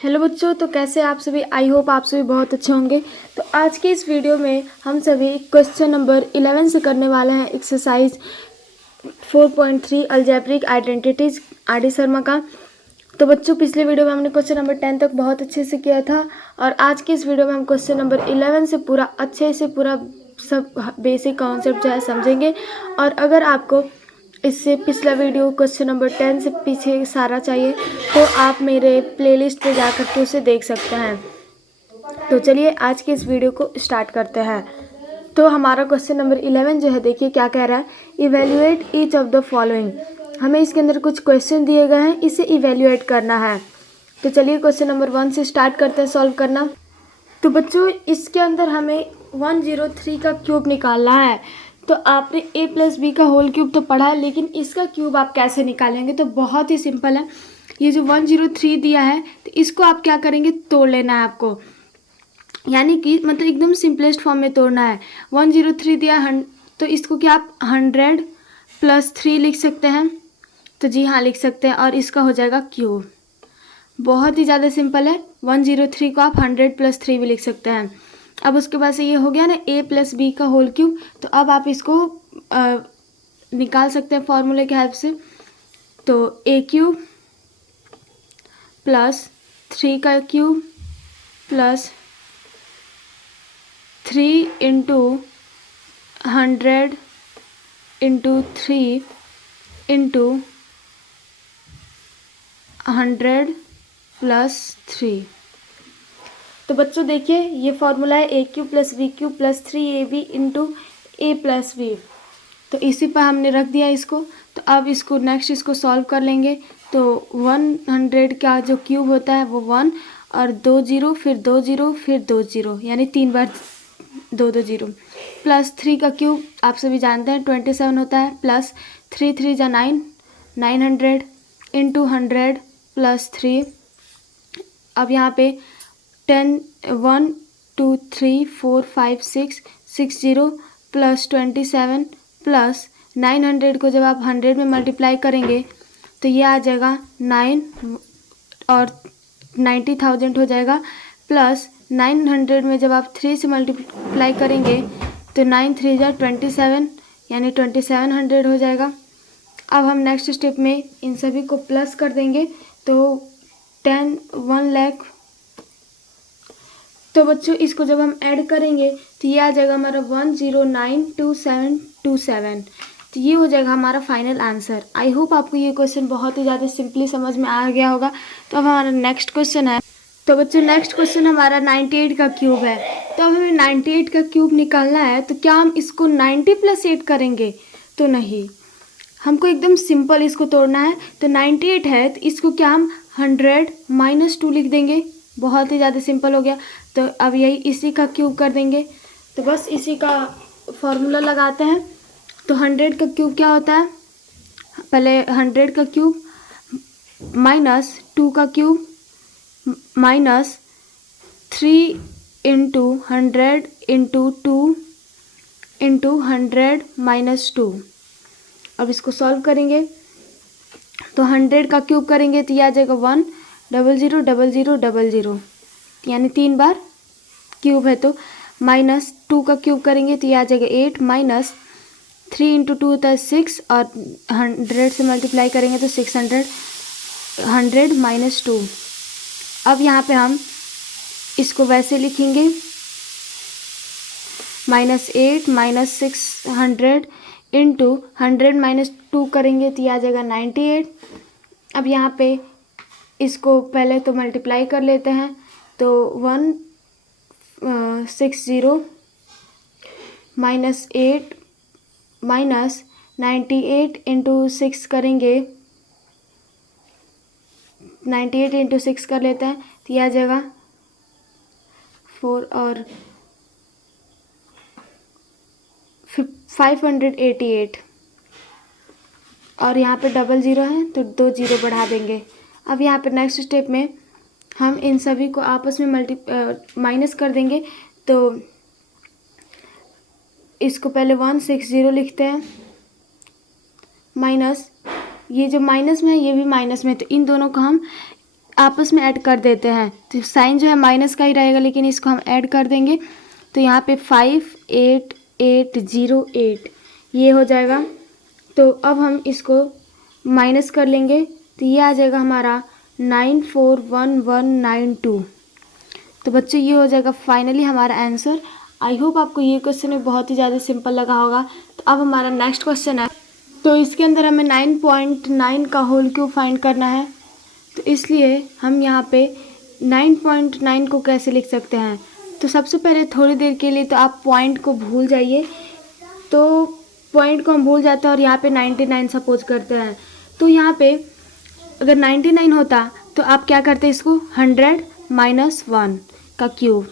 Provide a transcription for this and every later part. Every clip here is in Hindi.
हेलो बच्चों, तो कैसे आप सभी। आई होप आप सभी बहुत अच्छे होंगे। तो आज की इस वीडियो में हम सभी क्वेश्चन नंबर 11 से करने वाले हैं exercise 4.3 algebraic identities R D Sharma का। तो बच्चों, पिछले वीडियो में हमने क्वेश्चन नंबर 10 तक बहुत अच्छे से किया था और आज की इस वीडियो में हम क्वेश्चन नंबर 11 से पूरा अच्छे से पूरा सब बेसिक कॉन्सेप्ट जो है समझेंगे। और अगर आपको इससे पिछला वीडियो क्वेश्चन नंबर 10 से पीछे सारा चाहिए तो आप मेरे प्लेलिस्ट पे जा करके उसे देख सकते हैं। तो चलिए आज की इस वीडियो को स्टार्ट करते हैं। तो हमारा क्वेश्चन नंबर 11 जो है, देखिए क्या कह रहा है। Evaluate each of the following. हमें इसके अंदर कुछ क्वेश्चन दिए गए हैं, इसे इवेल्युएट करना है। तो चलिए क्वेश्चन नंबर 1 से स्टार्ट करते हैं सॉल्व करना। तो बच्चों, इसके अंदर हमें 103 का क्यूब निकालना है। तो आपने a प्लस बी का होल क्यूब तो पढ़ा है, लेकिन इसका क्यूब आप कैसे निकालेंगे। तो बहुत ही सिंपल है। ये जो 103 दिया है तो इसको आप क्या करेंगे, तोड़ लेना है आपको। यानी कि मतलब एकदम सिंपलेस्ट फॉर्म में तोड़ना है। 103 दिया तो इसको क्या आप 100 प्लस 3 लिख सकते हैं। तो जी हाँ, लिख सकते हैं और इसका हो जाएगा क्यूब। बहुत ही ज़्यादा सिंपल है। 103 को आप 100 प्लस 3 भी लिख सकते हैं। अब उसके बाद से ये हो गया ना a प्लस बी का होल क्यूब। तो अब आप इसको निकाल सकते हैं फॉर्मूले के हेल्प से। तो a क्यूब प्लस 3 का cube plus 3 into 100 into 3 into 100 plus 3। तो बच्चों देखिए, ये फॉर्मूला है a cube plus b cube plus 3ab into a plus b. तो इसी पर हमने रख दिया इसको। तो अब इसको नेक्स्ट इसको सॉल्व कर लेंगे। तो 100 का जो क्यूब होता है वो 1 और 2 जीरो फिर 2 जीरो फिर 2 जीरो, यानी 3 बार 2 जीरो। प्लस 3 का क्यूब आप सभी जानते हैं 27 होता है। प्लस 3 3 जा 9, 900 इंटू 100 प्लस 3। अब यहाँ पे 10 1 2 3 4 5 6 6 0 प्लस 27 प्लस 900 को जब आप 100 में मल्टीप्लाई करेंगे तो ये आ जाएगा 9 और 90,000 हो जाएगा। प्लस 900 में जब आप 3 से मल्टीप्लाई करेंगे तो 9 3 जा 27, यानी 2700 हो जाएगा। अब हम नेक्स्ट स्टेप में इन सभी को प्लस कर देंगे तो 1 लाख। तो बच्चों, इसको जब हम ऐड करेंगे तो ये आ जाएगा हमारा 1092727। तो ये हो जाएगा हमारा फाइनल आंसर। आई होप आपको ये क्वेश्चन बहुत ही ज़्यादा सिंपली समझ में आ गया होगा। तो अब हमारा नेक्स्ट क्वेश्चन है। तो बच्चों, नेक्स्ट क्वेश्चन हमारा 98 का क्यूब है। तो अब हमें 98 का क्यूब निकालना है। तो क्या हम इसको 90 प्लस 8 करेंगे? तो नहीं, हमको एकदम सिंपल इसको तोड़ना है। तो 98 है तो इसको क्या हम 100 माइनस 2 लिख देंगे। बहुत ही ज़्यादा सिंपल हो गया। तो अब यही इसी का क्यूब कर देंगे। तो बस इसी का फॉर्मूला लगाते हैं। तो 100 का क्यूब क्या होता है, पहले 100 का क्यूब माइनस 2 का cube minus 3 into 100 into 2 into 100 minus 2। अब इसको सॉल्व करेंगे तो 100 का क्यूब करेंगे तो ये आ जाएगा 1 0 0 0 0 0, यानी 3 बार क्यूब है। तो माइनस 2 का क्यूब करेंगे तो ये आ जाएगा 8 माइनस 3 इंटू 2 होता है 6 और 100 से मल्टीप्लाई करेंगे तो 600, 100 माइनस 2। अब यहाँ पे हम इसको वैसे लिखेंगे -8 माइनस 600 इंटू 100 माइनस 2 करेंगे तो ये आ जाएगा 98। अब यहाँ पे इसको पहले तो मल्टीप्लाई कर लेते हैं। तो 160 माइनस 8 माइनस 98 इंटू 6 करेंगे, 98 इंटू 6 कर लेते हैं तो यह आ जाएगा 4 और 588। और यहाँ पे 00 है तो 2 जीरो बढ़ा देंगे। अब यहाँ पे नेक्स्ट स्टेप में हम इन सभी को आपस में माइनस कर देंगे। तो इसको पहले 160 लिखते हैं माइनस, ये जो माइनस में है ये भी माइनस में है तो इन दोनों को हम आपस में ऐड कर देते हैं। तो साइन जो है माइनस का ही रहेगा, लेकिन इसको हम ऐड कर देंगे। तो यहाँ पे 58808 ये हो जाएगा। तो अब हम इसको माइनस कर लेंगे, तो ये आ जाएगा हमारा 941192। तो बच्चों ये हो जाएगा फाइनली हमारा आंसर। आई होप आपको ये क्वेश्चन बहुत ही ज़्यादा सिंपल लगा होगा। तो अब हमारा नेक्स्ट क्वेश्चन है, तो इसके अंदर हमें 9.9 का होल क्यूब फाइंड करना है। तो इसलिए हम यहाँ पे 9.9 को कैसे लिख सकते हैं। तो सबसे पहले थोड़ी देर के लिए तो आप पॉइंट को भूल जाइए। तो पॉइंट को हम भूल जाते हैं और यहाँ पे 99 सपोज करते हैं। तो यहाँ पे अगर 99 होता तो आप क्या करते, इसको 100 माइनस 1 का क्यूब,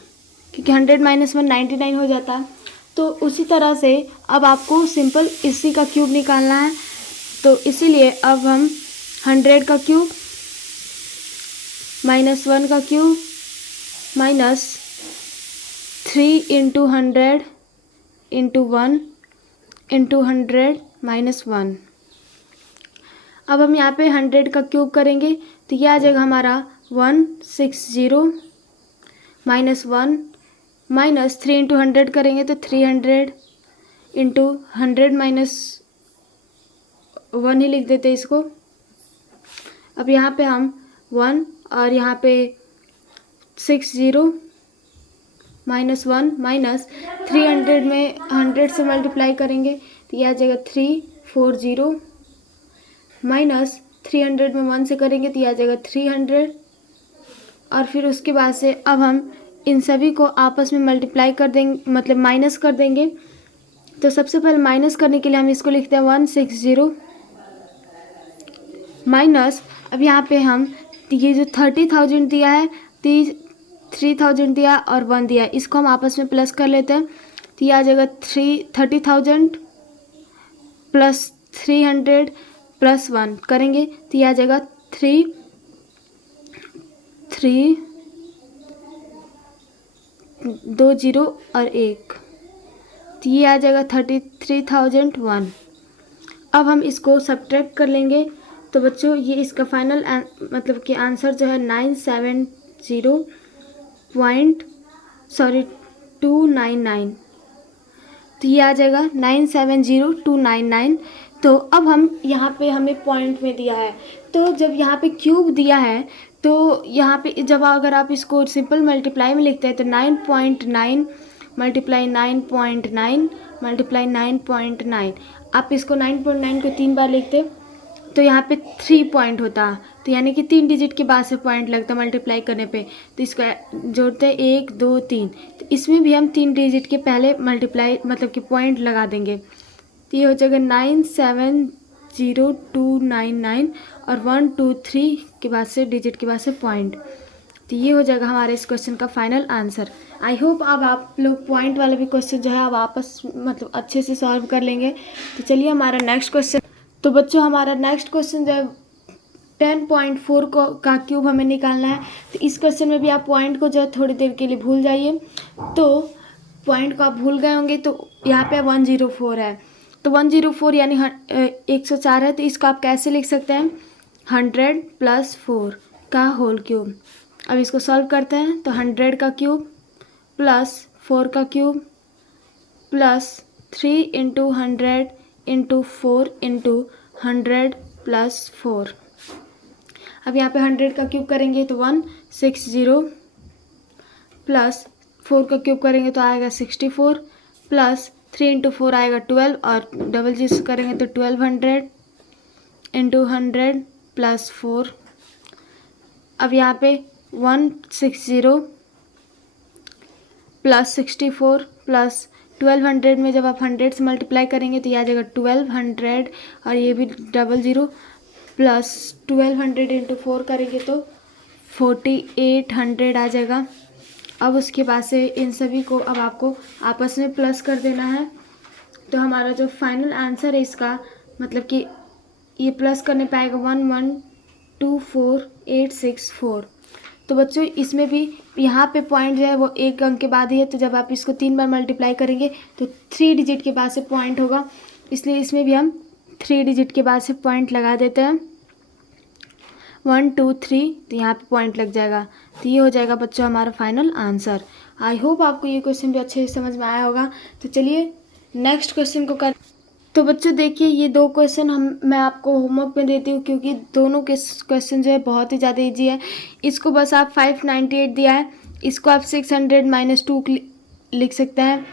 क्योंकि 100 माइनस 1 99 हो जाता। तो उसी तरह से अब आपको सिंपल इसी का क्यूब निकालना है। तो इसीलिए अब हम 100 का क्यूब माइनस 1 का cube minus 3 into 100 into 1 into 100 minus 1। अब हम यहाँ पे 100 का क्यूब करेंगे तो ये आ जाएगा हमारा 160 माइनस 1 माइनस 3 इंटू 100 करेंगे तो 300 इंटू 100 माइनस 1 ही लिख देते हैं इसको। अब यहाँ पे हम 1 और यहाँ पे 60 माइनस 1 माइनस 300 में 100 से मल्टीप्लाई करेंगे तो यह आ जाएगा 340 माइनस 300 में 1 से करेंगे तो यह आ जाएगा 300। और फिर उसके बाद से अब हम इन सभी को आपस में मल्टीप्लाई कर देंगे, मतलब माइनस कर देंगे। तो सबसे पहले माइनस करने के लिए हम इसको लिखते हैं 160 माइनस, अब यहाँ पे हम ये जो 30,000 दिया है, 3000 दिया और 1 दिया, इसको हम आपस में प्लस कर लेते हैं। तो ये आ जाएगा 30,000 प्लस 300 प्लस 1 करेंगे तो ये आ जाएगा 3 2 0 और 1, तो ये आ जाएगा 33,001। अब हम इसको सब्ट्रैक्ट कर लेंगे। तो बच्चों ये इसका फाइनल मतलब कि आंसर जो है 299। तो ये आ जाएगा 970299। तो अब हम यहाँ पे हमें पॉइंट में दिया है, तो जब यहाँ पे क्यूब दिया है तो यहाँ पे जब अगर आप इसको सिंपल मल्टीप्लाई में लिखते हैं तो 9.9 मल्टीप्लाई 9.9 मल्टीप्लाई 9.9, आप इसको 9.9 को 3 बार लिखते तो यहाँ पे 3 पॉइंट होता। तो यानी कि 3 डिजिट के बाद से पॉइंट लगता मल्टीप्लाई करने पे। तो इसको जोड़ते हैं 1 2 3, तो इसमें भी हम 3 डिजिट के पहले मल्टीप्लाई मतलब कि पॉइंट लगा देंगे। तो ये हो जाएगा 970299 और 1 2 3 के बाद से डिजिट के बाद से पॉइंट। तो ये हो जाएगा हमारे इस क्वेश्चन का फाइनल आंसर। आई होप अब आप लोग पॉइंट वाले भी क्वेश्चन जो है आप वापस मतलब अच्छे से सॉल्व कर लेंगे। तो चलिए हमारा नेक्स्ट क्वेश्चन, तो बच्चों हमारा नेक्स्ट क्वेश्चन जो है 10.4 का क्यूब हमें निकालना है। तो इस क्वेश्चन में भी आप पॉइंट को जो है थोड़ी देर के लिए भूल जाइए। तो पॉइंट को आप भूल गए होंगे, तो यहाँ पे 104 है, तो 104 यानी 104 है। तो इसको आप कैसे लिख सकते हैं, 100 प्लस 4 का होल क्यूब। अब इसको सॉल्व करते हैं तो 100 का क्यूब प्लस 4 का cube plus 3 into 100 into 4 into 100 plus 4। अब यहाँ पे 100 का क्यूब करेंगे तो 160 प्लस 4 का क्यूब करेंगे तो आएगा 64 प्लस 3 इंटू 4 आएगा 12 और डबल जीरो करेंगे तो 1200 इंटू 100 प्लस 4। अब यहाँ पे 160 प्लस 64 प्लस 1200 में जब आप 100 से मल्टीप्लाई करेंगे तो ये आ जाएगा 1200 और ये भी डबल ज़ीरो प्लस 1200 इंटू 4 करेंगे तो 4800 आ जाएगा। अब उसके बाद से इन सभी को अब आपको आपस में प्लस कर देना है। तो हमारा जो फाइनल आंसर है इसका मतलब कि ये प्लस करने पे आएगा 1124864। तो बच्चों इसमें भी यहाँ पे पॉइंट जो है वो एक अंक के बाद ही है, तो जब आप इसको 3 बार मल्टीप्लाई करेंगे तो 3 डिजिट के बाद से पॉइंट होगा, इसलिए इसमें भी हम 3 डिजिट के बाद से पॉइंट लगा देते हैं। 1 2 3, तो यहाँ पे पॉइंट लग जाएगा। तो ये हो जाएगा बच्चों हमारा फाइनल आंसर। आई होप आपको ये क्वेश्चन भी अच्छे से समझ में आया होगा। तो चलिए नेक्स्ट क्वेश्चन को कर। तो बच्चों देखिए ये दो क्वेश्चन मैं आपको होमवर्क में देती हूँ, क्योंकि दोनों के क्वेश्चन जो है बहुत ही ज़्यादा इजी है। इसको बस आप 598 दिया है, इसको आप 600 - 2 लिख सकते हैं।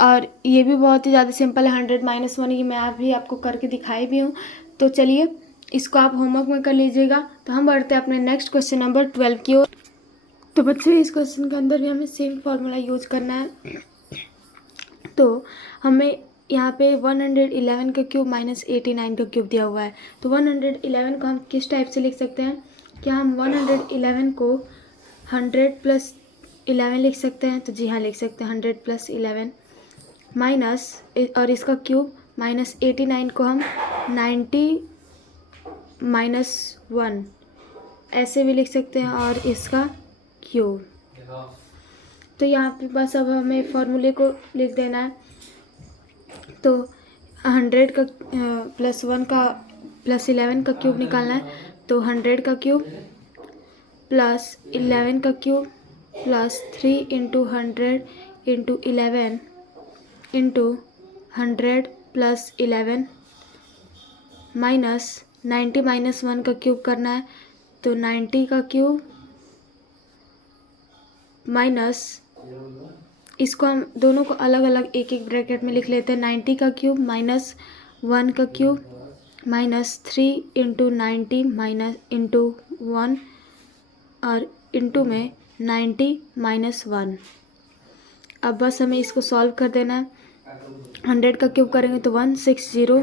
और ये भी बहुत ही ज़्यादा सिंपल है, 100 - 1, ये मैं अभी आपको करके दिखाई भी हूँ। तो चलिए इसको आप होमवर्क में कर लीजिएगा। तो हम बढ़ते हैं अपने नेक्स्ट क्वेश्चन नंबर 12 की ओर। तो बच्चों इस क्वेश्चन के अंदर भी हमें सेम फार्मूला यूज करना है। तो हमें यहाँ पे 111 का क्यूब माइनस 89 का क्यूब दिया हुआ है। तो 111 को हम किस टाइप से लिख सकते हैं? क्या हम 111 को 100 + 11 लिख सकते हैं? तो जी हाँ, लिख सकते हैं 100 + 11 माइनस, और इसका क्यूब माइनस 89 को हम 90 - 1 ऐसे भी लिख सकते हैं, और इसका क्यूब। तो यहाँ पे बस अब हमें फॉर्मूले को लिख देना है। तो 100 का +1 का +11 का क्यूब निकालना है। तो 100 का क्यूब प्लस 11 का क्यूब प्लस 3 × 100 × 11 × 100 + 11 माइनस 90 - 1 का क्यूब करना है। तो 90 का क्यूब माइनस, इसको हम दोनों को अलग अलग एक एक ब्रैकेट में लिख लेते हैं। 90 का क्यूब माइनस 1 का क्यूब माइनस 3 × 90 माइनस × 1 और इंटू में 90 - 1। अब बस हमें इसको सॉल्व कर देना है। 100 का क्यूब करेंगे तो 160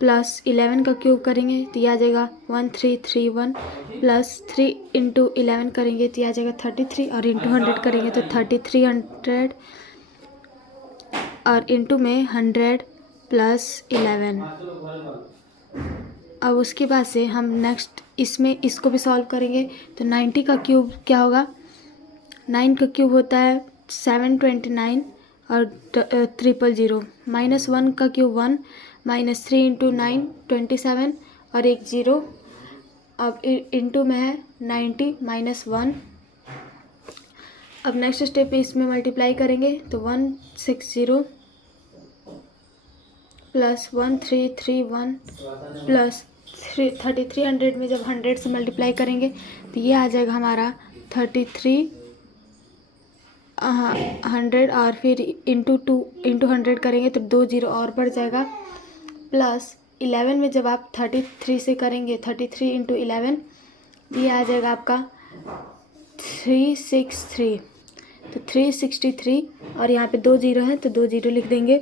प्लस 11 का क्यूब करेंगे तो यह आ जाएगा 1331 प्लस 3 × 11 करेंगे तो यह आ जाएगा 33, और इंटू 100 करेंगे तो 3300, और इंटू में 100 + 11। अब उसके बाद से हम नेक्स्ट इसमें इसको भी सॉल्व करेंगे। तो 90 का क्यूब क्या होगा? 9 का क्यूब होता है 729 और 000 माइनस 1 का क्यूब 1 माइनस 3 × 9 27 और एक 0। अब इंटू में है 90 - 1। अब नेक्स्ट स्टेप पे इसमें मल्टीप्लाई करेंगे तो 160 प्लस 1331 प्लस 3300 में जब 100 से मल्टीप्लाई करेंगे तो ये आ जाएगा हमारा 3300, और फिर इंटू 100 करेंगे तो 2 0 और बढ़ जाएगा। प्लस 11 में जब आप 33 से करेंगे 33 × 11 ये आ जाएगा आपका 363। तो 363, और यहाँ पे 2 0 हैं तो 2 0 लिख देंगे।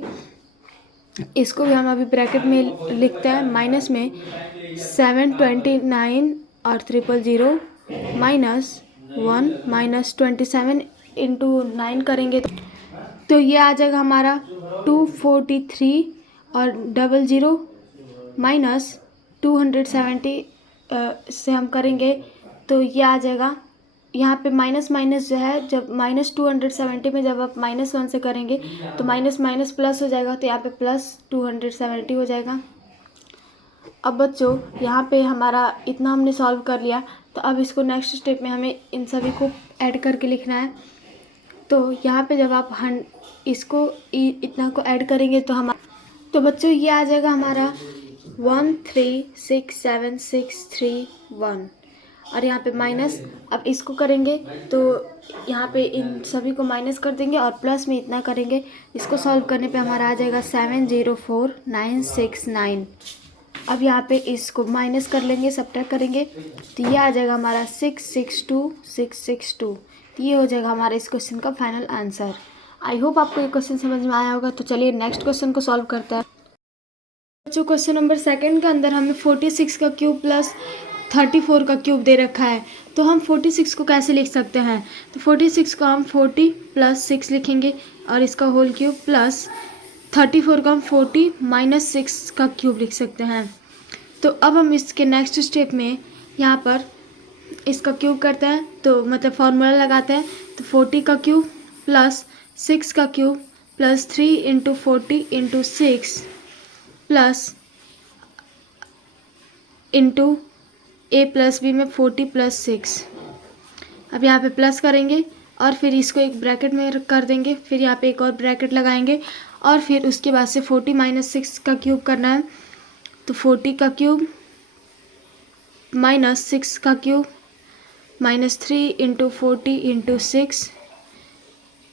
इसको भी हम अभी ब्रैकेट में लिखते हैं। माइनस में 729 और 000 माइनस 1 माइनस 27 × 9 करेंगे तो ये आ जाएगा हमारा 243 और 00 माइनस 270 से हम करेंगे तो ये आ जाएगा। यहाँ पे माइनस माइनस जो है, जब माइनस 270 में जब आप -1 से करेंगे तो माइनस माइनस प्लस हो जाएगा, तो यहाँ पे प्लस 270 हो जाएगा। अब बच्चों यहाँ पे हमारा इतना हमने सॉल्व कर लिया। तो अब इसको नेक्स्ट स्टेप में हमें इन सभी को ऐड करके लिखना है। तो यहाँ पे जब आप इसको इतना को ऐड करेंगे तो बच्चों ये आ जाएगा हमारा 1367631, और यहाँ पे माइनस। अब इसको करेंगे तो यहाँ पे इन सभी को माइनस कर देंगे और प्लस में इतना करेंगे। इसको सॉल्व करने पे हमारा आ जाएगा 704969। अब यहाँ पे इसको माइनस कर लेंगे, सब्ट्रैक्ट करेंगे तो ये आ जाएगा हमारा 662662। तो ये हो जाएगा हमारा इस क्वेश्चन का फाइनल आंसर। आई होप आपको ये क्वेश्चन समझ में आया होगा। तो चलिए नेक्स्ट क्वेश्चन को सॉल्व करते हैं। जो क्वेश्चन नंबर 2 के अंदर हमें 46 का क्यूब प्लस 34 का क्यूब दे रखा है। तो हम 46 को कैसे लिख सकते हैं? तो 46 को हम 40 + 6 लिखेंगे और इसका होल क्यूब, प्लस 34 को हम 40 - 6 का क्यूब लिख सकते हैं। तो अब हम इसके नेक्स्ट स्टेप में यहाँ पर इसका क्यूब करते हैं, तो मतलब फॉर्मूला लगाते हैं। तो 40 का क्यूब प्लस 6 का cube plus 3 × 40 × 6 plus into a plus b में 40 प्लस 6। अब यहाँ पे प्लस करेंगे और फिर इसको एक ब्रैकेट में कर देंगे, फिर यहाँ पे एक और ब्रैकेट लगाएंगे और फिर उसके बाद से 40 माइनस 6 का क्यूब करना है। तो 40 का क्यूब माइनस 6 का cube minus 3 into 40 into 6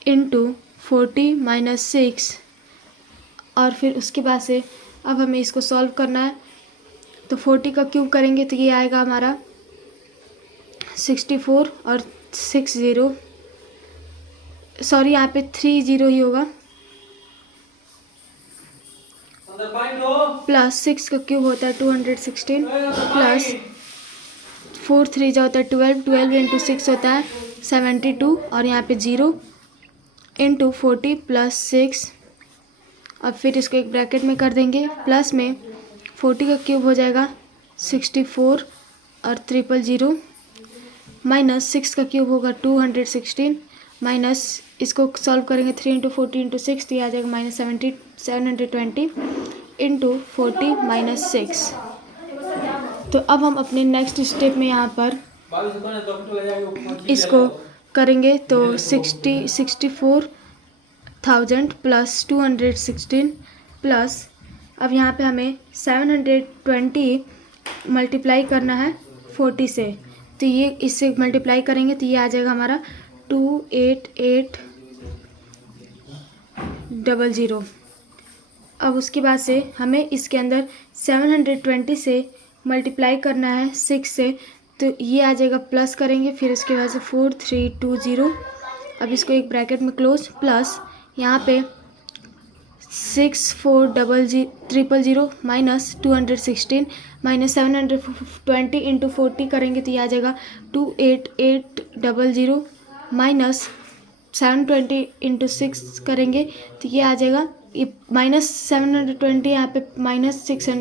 into 40 minus 6। और फिर उसके बाद से अब हमें इसको सॉल्व करना है। तो 40 का क्यूब करेंगे तो ये आएगा हमारा 64 और 60, सॉरी यहाँ पे 30 ही होगा, प्लस 6 का क्यूब होता है 216 प्लस 4 3 जा होता है 12 इंटू 6 होता है 72 और यहाँ पे 0 इंटू 40 प्लस 6। अब फिर इसको एक ब्रैकेट में कर देंगे, प्लस में 40 का क्यूब हो जाएगा 64 और 000 माइनस 6 का क्यूब होगा 216 माइनस इसको सॉल्व करेंगे 3 इंटू 40 इंटू 6 तो ये आ जाएगा माइनस 720 इंटू 40 माइनस 6। तो अब हम अपने नेक्स्ट स्टेप में यहाँ पर इसको करेंगे तो 64,000 प्लस 216 प्लस अब यहाँ पे हमें 720 मल्टीप्लाई करना है 40 से, तो ये इससे मल्टीप्लाई करेंगे तो ये आ जाएगा हमारा 28800। अब उसके बाद से हमें इसके अंदर 720 से मल्टीप्लाई करना है 6 से, तो ये आ जाएगा प्लस करेंगे, फिर उसके बाद से 4320। अब इसको एक ब्रैकेट में क्लोज प्लस यहाँ पे 6400 माइनस 216 माइनस 720 इंटू 40 करेंगे तो ये आ जाएगा 28800 माइनस 720 इंटू 6 करेंगे तो ये आ जाएगा, ये माइनस 720 यहाँ पे माइनस 6 है,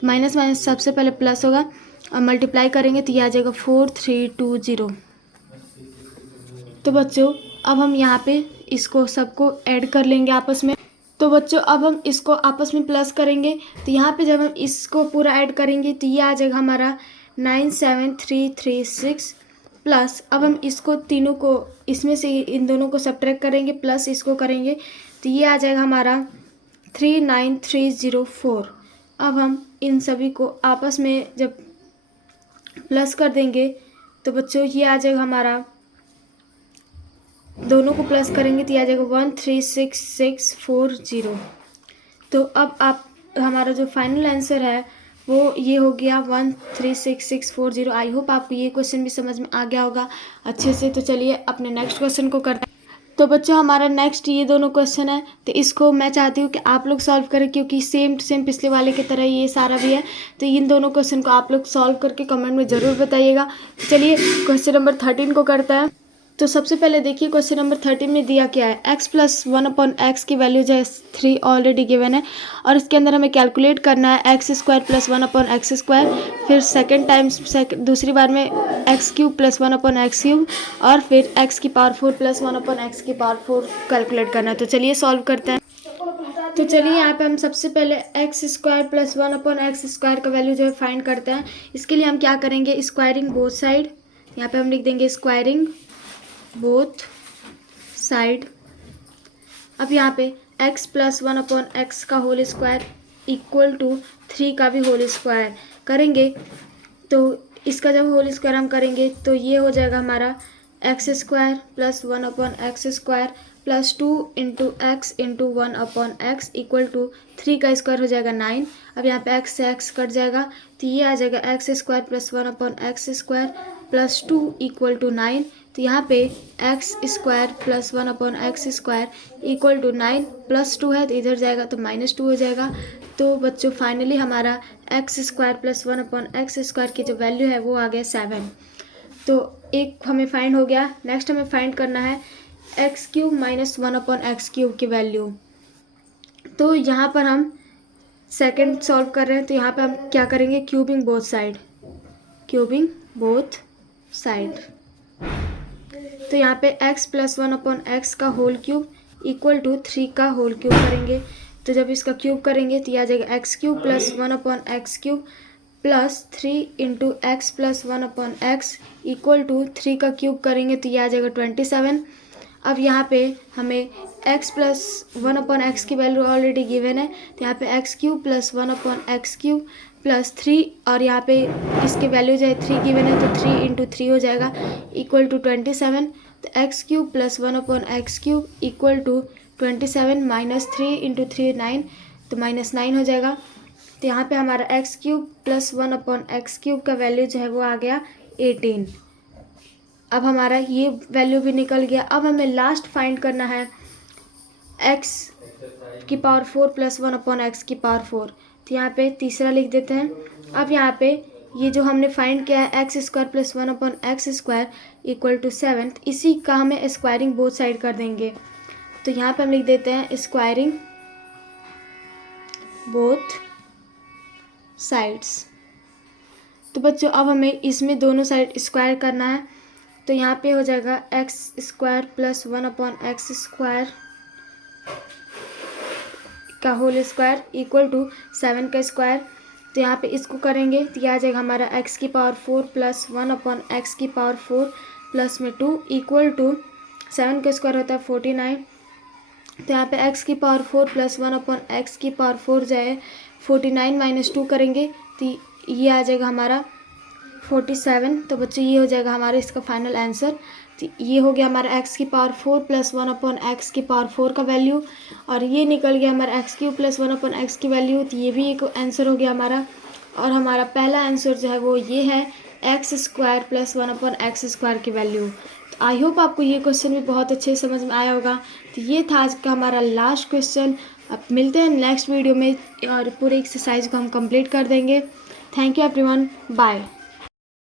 तो माइनस माइनस सबसे पहले प्लस होगा और मल्टीप्लाई करेंगे तो ये आ जाएगा 4320। तो बच्चों अब हम यहाँ पे इसको सबको ऐड कर लेंगे आपस में। तो बच्चों अब हम इसको आपस में प्लस करेंगे तो यहाँ पे जब हम इसको पूरा ऐड करेंगे तो ये आ जाएगा हमारा 97336 प्लस अब हम इसको तीनों को इसमें से इन दोनों को सब्ट्रैक्ट करेंगे प्लस इसको करेंगे तो ये आ जाएगा हमारा 39304। अब हम इन सभी को आपस में जब प्लस कर देंगे तो बच्चों ये आ जाएगा हमारा, दोनों को प्लस करेंगे तो ये आ जाएगा 136640। तो अब आप हमारा जो फाइनल आंसर है वो ये हो गया 136640। आई होप आपको ये क्वेश्चन भी समझ में आ गया होगा अच्छे से। तो चलिए अपने नेक्स्ट क्वेश्चन को करते हैं। तो बच्चों हमारा नेक्स्ट ये दोनों क्वेश्चन है तो इसको मैं चाहती हूँ कि आप लोग सॉल्व करें, क्योंकि सेम टू सेम पिछले वाले की तरह ये सारा भी है। तो इन दोनों क्वेश्चन को आप लोग सॉल्व करके कमेंट में ज़रूर बताइएगा। चलिए क्वेश्चन नंबर 13 को करते हैं। तो सबसे पहले देखिए क्वेश्चन नंबर 13 में दिया क्या है, x प्लस 1/x की वैल्यू जो है 3 ऑलरेडी गिवन है और इसके अंदर हमें कैलकुलेट करना है x square plus 1/x square, फिर सेकेंड टाइम दूसरी बार में x cube plus 1/x cube और फिर x की पावर 4 प्लस 1/x की पावर 4 कैलकुलेट करना है। तो चलिए सॉल्व करते हैं। तो चलिए यहाँ पे हम सबसे पहले x square plus 1/x square का वैल्यू जो है फाइंड करते हैं। इसके लिए हम क्या करेंगे, स्क्वायरिंग बोथ साइड, यहाँ पे हम लिख देंगे स्क्वायरिंग बोथ साइड। अब यहाँ पे x प्लस 1/x का होल स्क्वायर इक्वल टू 3 का भी होल स्क्वायर करेंगे। तो इसका जब होल स्क्वायर हम करेंगे तो ये हो जाएगा हमारा x square plus 1/x square plus 2 into x into 1/x equal to 3 का स्क्वायर हो जाएगा 9। अब यहाँ पे x से x कट जाएगा तो ये आ जाएगा x square plus 1/x square plus 2 equal to 9। तो यहाँ पे x square plus 1/x square equal to 9 plus 2 है तो इधर जाएगा तो -2 हो जाएगा। तो बच्चों फाइनली हमारा x square plus 1/x square की जो वैल्यू है वो आ गया 7। तो एक हमें फाइंड हो गया। नेक्स्ट हमें फाइंड करना है x cube minus 1/x cube की वैल्यू। तो यहाँ पर हम सेकंड सॉल्व कर रहे हैं तो यहाँ पे हम क्या करेंगे, cubing both side, cubing both side. तो यहाँ पे x प्लस 1/x का होल क्यूब इक्वल टू 3 का होल क्यूब करेंगे। तो जब इसका क्यूब करेंगे तो यह आ जाएगा x cube plus 1/x cube plus 3 into x plus 1/x equal to 3 का क्यूब करेंगे तो ये आ जाएगा 27। अब यहाँ पे हमें x प्लस 1/x की वैल्यू ऑलरेडी गिवन है, तो यहाँ पे x cube plus 1/x cube plus 3 और यहाँ पे इसके वैल्यू जो है 3 गिवन है तो 3 इंटू 3 हो जाएगा इक्वल टू 27। तो x cube plus 1/x cube equal to 27 minus 3 into 3 9, तो -9 हो जाएगा। तो यहाँ पे हमारा x cube plus 1/x cube का वैल्यू जो है वो आ गया 18। अब हमारा ये वैल्यू भी निकल गया। अब हमें लास्ट फाइंड करना है x की पावर 4 प्लस 1/x की पावर 4। तो यहाँ पे तीसरा लिख देते हैं। अब यहाँ पे ये जो हमने फाइंड किया है x square plus 1/x square equal to 7, इसी का हमें स्क्वायरिंग बोथ साइड कर देंगे। तो यहाँ पे हम लिख देते हैं स्क्वायरिंग बोथ साइड्स। तो बच्चों अब हमें इसमें दोनों साइड स्क्वायर करना है, तो यहाँ पे हो जाएगा x square plus 1/x square का होल स्क्वायर इक्वल टू 7 का स्क्वायर। तो यहाँ पे इसको करेंगे तो यह आ जाएगा हमारा x की पावर 4 प्लस 1/x की पावर 4 प्लस में 2 इक्वल टू 7 का स्क्वायर होता है 49। तो यहाँ पे x की पावर 4 प्लस 1/x की पावर 4 जाए 49 माइनस 2 करेंगे तो ये आ जाएगा हमारा 47। तो बच्चों ये हो जाएगा हमारा इसका फाइनल आंसर। तो ये हो गया हमारा x की पावर 4 प्लस 1/x की पावर 4 का वैल्यू, और ये निकल गया हमारा x क्यूब प्लस 1/x की वैल्यू। तो ये भी एक आंसर हो गया हमारा। और हमारा पहला आंसर जो है वो ये है x square plus 1/x square की वैल्यू। तो आई होप आपको ये क्वेश्चन भी बहुत अच्छे से समझ में आया होगा। तो ये था आज का हमारा लास्ट क्वेश्चन। अब मिलते हैं नेक्स्ट वीडियो में और पूरे एक्सरसाइज को हम कंप्लीट कर देंगे। Thank you everyone, bye.